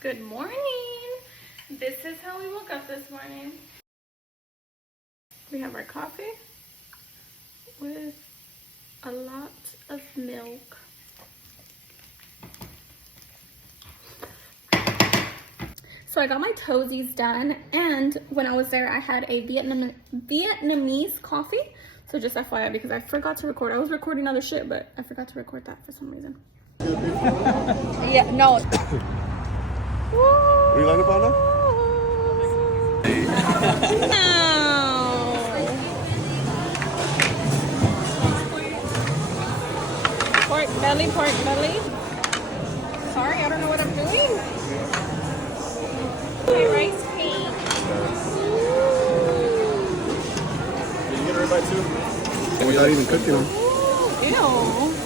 Good morning. This is how we woke up this morning. We have our coffee with a lot of milk. So I got my toesies done, and when I was there I had a Vietnamese coffee. So just FYI, because I forgot to record. I was recording other shit, but I forgot to record that for some reason. Yeah, no. What are you lying about now? Pork belly, pork belly. Sorry, I don't know what I'm doing. My rice cake. Did you get a ribeye too? Without even cooking them. Ew.